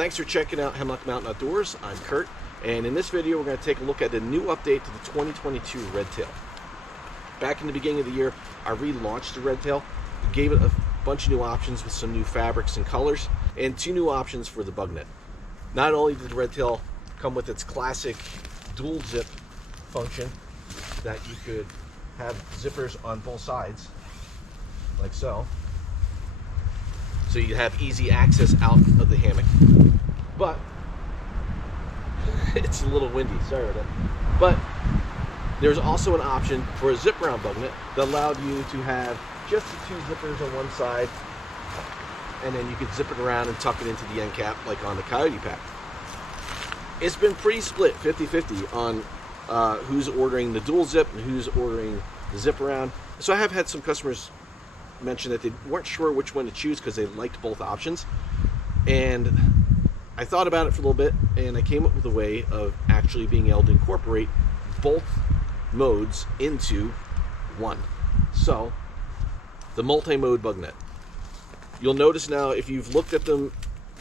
Thanks for checking out Hemlock Mountain Outdoors. I'm Kurt, and in this video we're going to take a look at a new update to the 2022 RedTail. Back in the beginning of the year, I relaunched the RedTail, gave it a bunch of new options with some new fabrics and colors, and 2 new options for the bug net. Not only did the RedTail come with its classic dual zip function that you could have zippers on both sides, like so you have easy access out of the hammock, but it's a little windy, sorry about that. But there's also an option for a ZipAround bug net that allowed you to have just the 2 zippers on one side, and then you could zip it around and tuck it into the end cap like on the Coyote pack. It's been pretty split 50-50 on who's ordering the dual zip and who's ordering the ZipAround. So I have had some customers mention that they weren't sure which one to choose because they liked both options, and I thought about it for a little bit and I came up with a way of actually being able to incorporate both modes into one. So the MultiMode Bug Net. You'll notice now, if you've looked at them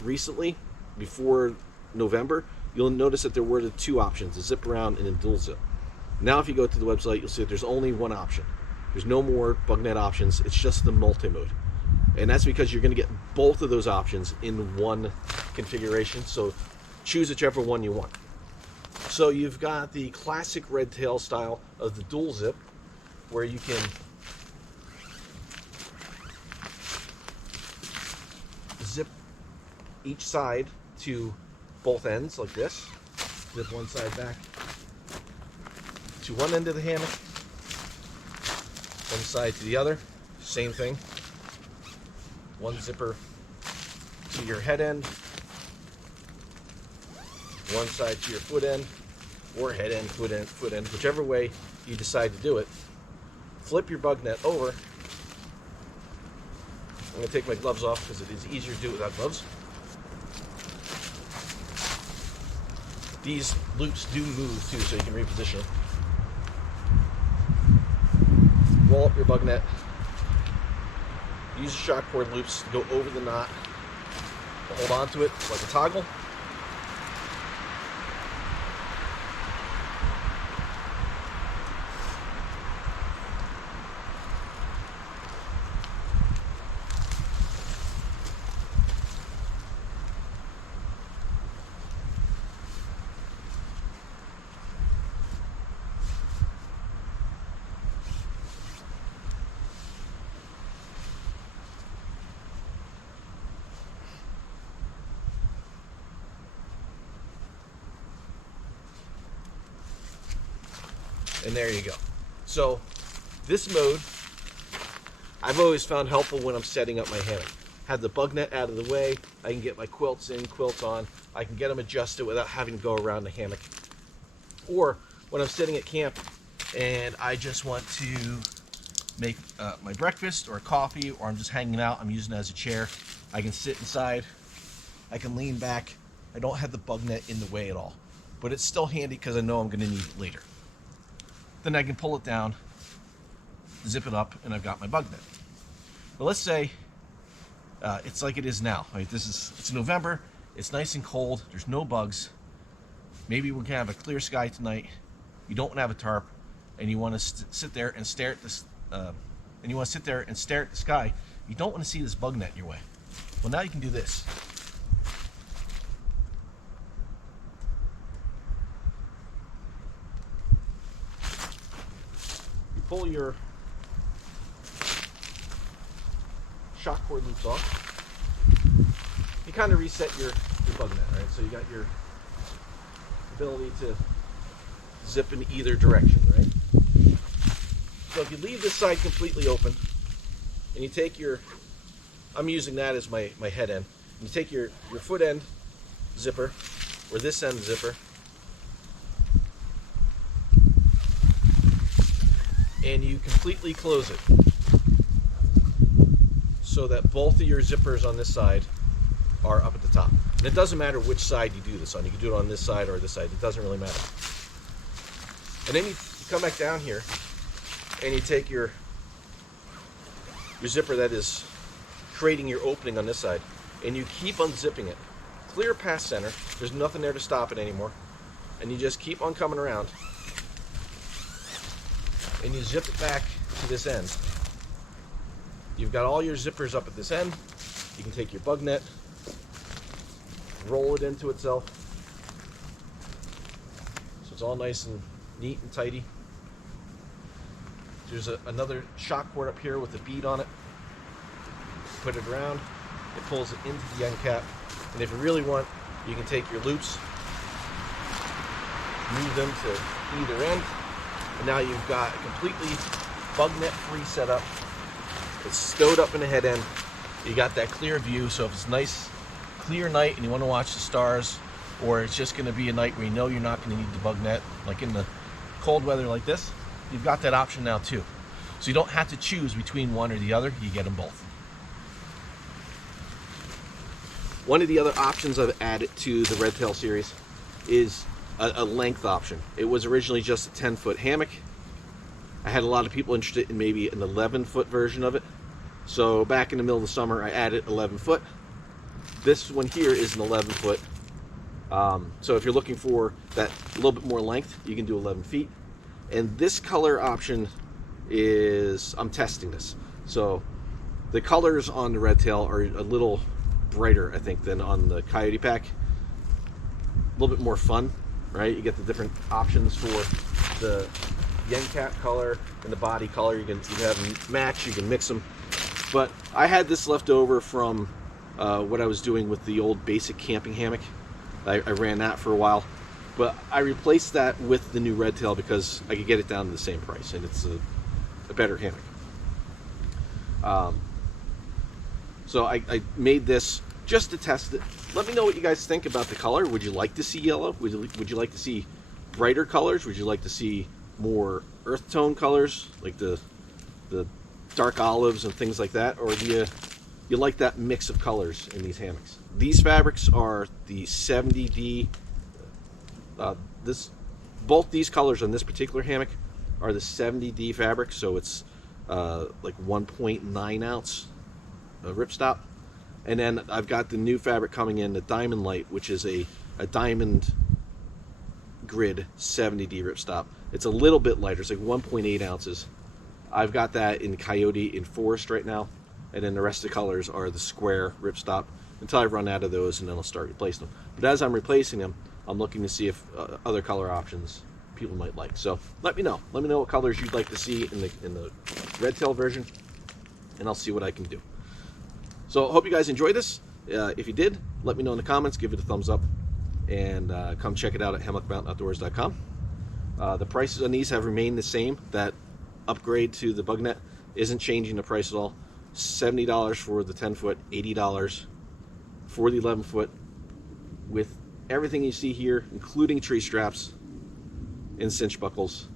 recently before November, you'll notice that there were the 2 options, the ZipAround and the dual zip. Now if you go to the website, you'll see that there's only one option. There's no more bug net options, it's just the multi-mode. And that's because you're going to get both of those options in one configuration, so choose whichever one you want. So you've got the classic RedTail style of the dual zip, where you can zip each side to both ends like this. Zip one side back to one end of the hammock, one side to the other, same thing. One zipper to your head end, one side to your foot end, or head end, foot end, whichever way you decide to do it. Flip your bug net over. I'm going to take my gloves off because it is easier to do it without gloves. These loops do move too, so you can reposition them. Roll up your bug net. Use the shock cord loops to go over the knot. Hold on to it like a toggle. And there you go. So this mode I've always found helpful when I'm setting up my hammock. Have the bug net out of the way, I can get my quilts in, quilts on, I can get them adjusted without having to go around the hammock. Or when I'm sitting at camp and I just want to make my breakfast or a coffee, or I'm just hanging out, I'm using it as a chair, I can sit inside, I can lean back, I don't have the bug net in the way at all. But it's still handy because I know I'm going to need it later. Then I can pull it down, zip it up, and I've got my bug net. But let's say it's like it is now. Right? It's November, it's nice and cold, there's no bugs. Maybe we're gonna have a clear sky tonight. You don't want to have a tarp, and you want to sit there and stare at this. Stare at the sky. You don't want to see this bug net in your way. Well, now you can do this. Pull your shock cord loops off. You kind of reset your bug net, right? So you got your ability to zip in either direction, right? So if you leave this side completely open, and you take your, I'm using that as my head end, and you take your foot end zipper, or this end zipper, and you completely close it so that both of your zippers on this side are up at the top. And it doesn't matter which side you do this on. You can do it on this side or this side. It doesn't really matter. And then you come back down here and you take your zipper that is creating your opening on this side, and you keep unzipping it clear past center. There's nothing there to stop it anymore. And you just keep on coming around. And you zip it back to this end. You've got all your zippers up at this end. You can take your bug net, roll it into itself. So it's all nice and neat and tidy. There's another shock cord up here with a bead on it. Put it around, it pulls it into the end cap. And if you really want, you can take your loops, move them to either end, and now you've got a completely bug net free setup. It's stowed up in the head end. You got that clear view, so if it's a nice clear night and you want to watch the stars, or it's just going to be a night where you know you're not going to need the bug net, like in the cold weather like this, you've got that option now too. So you don't have to choose between one or the other, you get them both. One of the other options I've added to the RedTail series is a length option. It was originally just a 10-foot hammock. I had a lot of people interested in maybe an 11-foot version of it. So back in the middle of the summer, I added 11 foot. This one here is an 11 foot. So if you're looking for that little bit more length, you can do 11 feet. And this color option is, I'm testing this. So the colors on the RedTail are a little brighter, I think, than on the Coyote pack. A little bit more fun, right? You get the different options for the end cap color and the body color. You can have them match, you can mix them. But I had this left over from what I was doing with the old basic camping hammock. I ran that for a while, but I replaced that with the new RedTail because I could get it down to the same price, and it's a better hammock. So I made this just to test it. Let me know what you guys think about the color. Would you like to see yellow? Would you like to see brighter colors? Would you like to see more earth tone colors, like the dark olives and things like that? Or do you like that mix of colors in these hammocks? These fabrics are the 70D. Both these colors on this particular hammock are the 70D fabric, so it's like 1.9 ounce ripstop. And then I've got the new fabric coming in, the DymondLite, which is a diamond grid 70D ripstop. It's a little bit lighter, it's like 1.8 ounces. I've got that in Coyote and Forest right now, and then the rest of the colors are the square ripstop until I run out of those, and then I'll start replacing them. But as I'm replacing them, I'm looking to see if other color options people might like. So let me know. Let me know what colors you'd like to see in the RedTail version, and I'll see what I can do. So I hope you guys enjoyed this. If you did, let me know in the comments. Give it a thumbs up, and come check it out at hemlockmountainoutdoors.com. The prices on these have remained the same. That upgrade to the bug net isn't changing the price at all. $70 for the 10-foot, $80 for the 11-foot, with everything you see here, including tree straps and cinch buckles.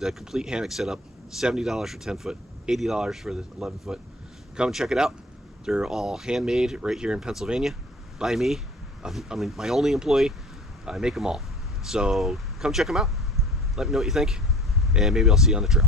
The complete hammock setup, $70 for 10-foot, $80 for the 11-foot. Come and check it out. They're all handmade right here in Pennsylvania by me. I'm my only employee. I make them all. So come check them out. Let me know what you think, and maybe I'll see you on the trail.